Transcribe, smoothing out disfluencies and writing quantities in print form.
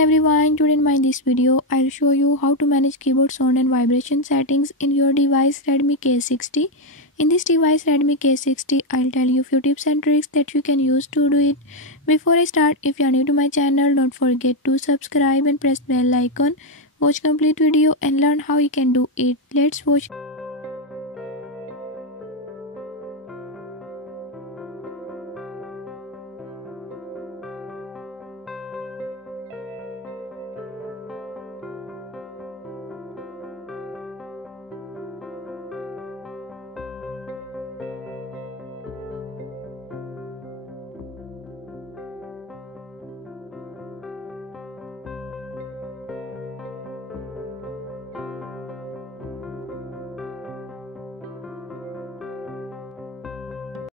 Everyone, today in this video I'll show you how to manage keyboard sound and vibration settings in your device Redmi K60. In this device Redmi K60, I'll tell you few tips and tricks that you can use to do it. Before I start, if you are new to my channel, don't forget to subscribe and press bell icon. Watch complete video and learn how you can do it. Let's watch.